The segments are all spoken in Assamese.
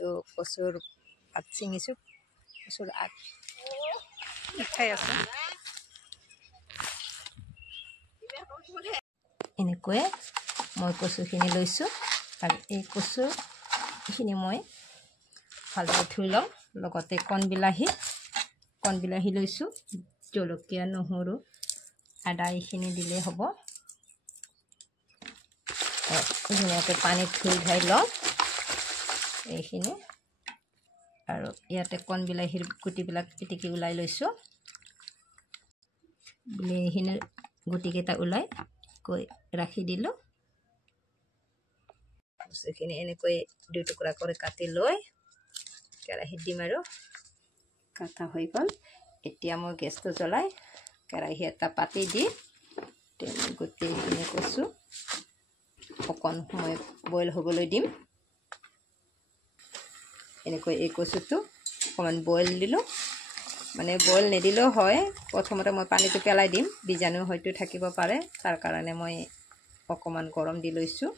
এইটো কচুৰ পাত ছিঙিছোঁ কচুৰ আগ খাই আছোঁ এনেকৈয়ে মই কচুখিনি লৈছোঁ আৰু এই কচুখিনি মই ভালদৰে ধুই লওঁ লগতে কণ বিলাহী লৈছোঁ জলকীয়া নহৰু আদা এইখিনি দিলেই হ'ব ধুনীয়াকৈ পানীত ধুই ধাই লওঁ এইখিনি আৰু ইয়াতে কণ বিলাহীৰ গুটিবিলাক পিটিকি ওলাই লৈছোঁ বিলাহীখিনিৰ গুটিকেইটা ওলাই কৈ ৰাখি দিলোঁ বস্তুখিনি এনেকৈ 2 টুকুৰা কৰি কাটি লৈ কেৰাহীত দিম আৰু কাটা হৈ গ'ল এতিয়া মই গেছটো জ্বলাই কেৰাহী এটা পাতি দি গোটেইখিনি কচু অকণ সময় বইল হ'বলৈ দিম এনেকৈ এই কচুটো অকণমান বইল দিলোঁ মানে বইল নিদিলেও হয় প্ৰথমতে মই পানীটো পেলাই দিম বীজাণু হয়তো থাকিব পাৰে তাৰ কাৰণে মই অকণমান গৰম দি লৈছোঁ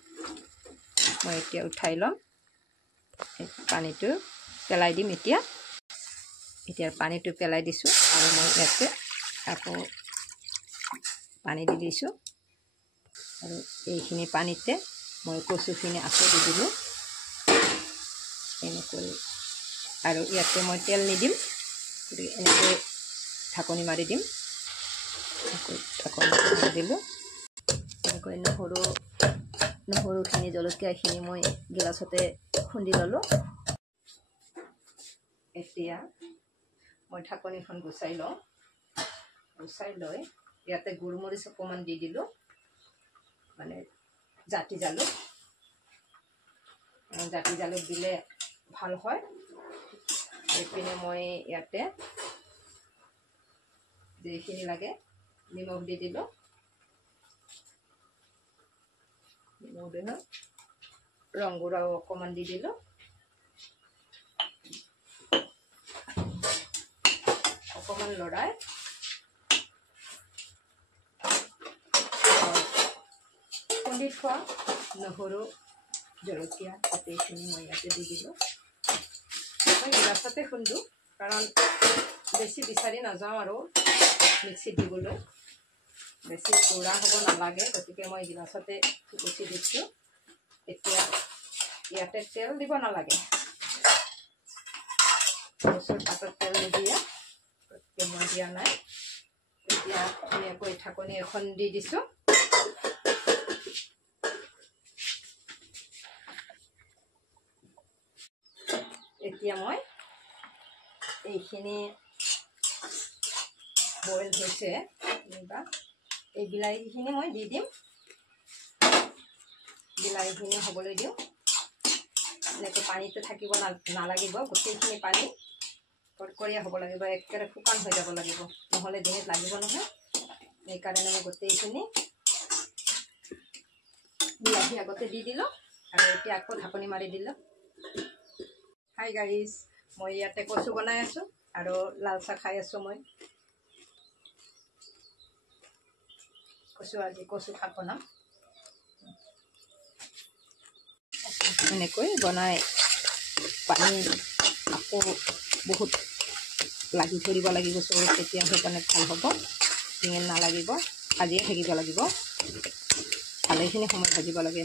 মই এতিয়া উঠাই ল'ম পানীটো পেলাই দিম এতিয়া পানীটো পেলাই দিছোঁ আৰু মই ইয়াতে আকৌ পানী দি দিছোঁ আৰু এইখিনি পানীতে মই কচুখিনি আকৌ দি দিলোঁ এনেকৈ আৰু ইয়াতে মই তেল নিদিম গতিকে এনেকৈ ঢাকনি মাৰি দিম ঢাকনি মাৰি দিলোঁ এনেকৈ নহৰুখিনি জলকীয়াখিনি মই গিলাচতে খুন্দি ল'লোঁ এতিয়া মই ঢাকনিখন গুচাই লওঁ গুচাই লৈ ইয়াতে গোলমৰিচ অকণমান দি দিলোঁ মানে জাতি জালুক দিলে ভাল হয় এইপিনে মই ইয়াতে যিখিনি লাগে নিমখ দি দিলোঁ ৰং গুড়াও অকণমান দি দিলোঁ অকণমান লৰাই খুন্দি থোৱা নহৰু জলকীয়া গোটেইখিনি মই ইয়াতে দি দিলোঁ মই গিলাচতে খুন্দো কাৰণ বেছি বিচাৰি নাযাওঁ আৰু মিক্সিত দিবলৈ বেছি গুড়া হ'ব নালাগে গতিকে মই গিলাচতে গুচি দিছোঁ এতিয়া ইয়াতে তেল দিব নালাগে কচুৰ পাতত তেল নিদিয়ে গতিকে মই দিয়া নাই এতিয়া ধুনীয়াকৈ ঢাকনি এখন দি দিছোঁ এতিয়া মই এইখিনি বইল হৈছে এই বিলাহীখিনি মই দি দিম বিলাহীখিনি হ'বলৈ দিওঁ এনেকৈ পানীটো থাকিব নালাগিব গোটেইখিনি পানী কড়কড়ীয়া হ'ব লাগিব একেবাৰে শুকান হৈ যাব লাগিব নহ'লে ডিঙিত লাগিব নহয় সেইকাৰণে মই গোটেইখিনি বিলাহী আগতে দি দিলোঁ আৰু এতিয়া আকৌ ঢাকনি মাৰি দিলোঁ হাই গাইজ মই ইয়াতে কচু বনাই আছোঁ আৰু লাল চাহ খাই আছোঁ মই আজি কচু শাক বনাম এনেকৈ বনাই পানী আকৌ বহুত লাগি ধৰিব লাগিব চবত তেতিয়া সেইকাৰণে ভাল হ'ব ডিঙিত নালাগিব ভাজিয়ে থাকিব লাগিব ভালেখিনি সময় ভাজিব লাগে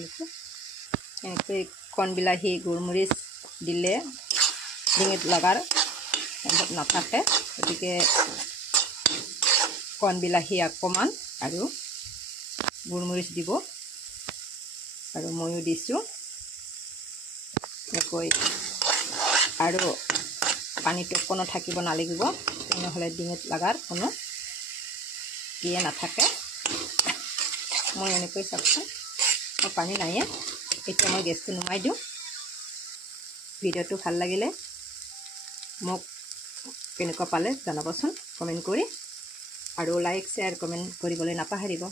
এনেকৈ কণ বিলাহী গোলমৰিচ দিলে ডিঙিত লগাৰ নাথাকে গতিকে কণ বিলাহী অকণমান আৰু গোলমৰিচ দিব আৰু ময়ো দিছোঁ এনেকৈ আৰু পানীটো কোনো থাকিব নালাগিব নহ'লে ডিঙিত লগাৰ কোনো নাথাকে মই এনেকৈ চাওকচোন মই পানী নাইয়ে এতিয়া মই গেছটো নুমাই দিওঁ ভিডিঅ'টো ভাল লাগিলে মোক কেনেকুৱা পালে জনাবচোন কমেণ্ট কৰি আৰু লাইক শ্বেয়াৰ কমেণ্ট কৰিবলৈ নাপাহৰিব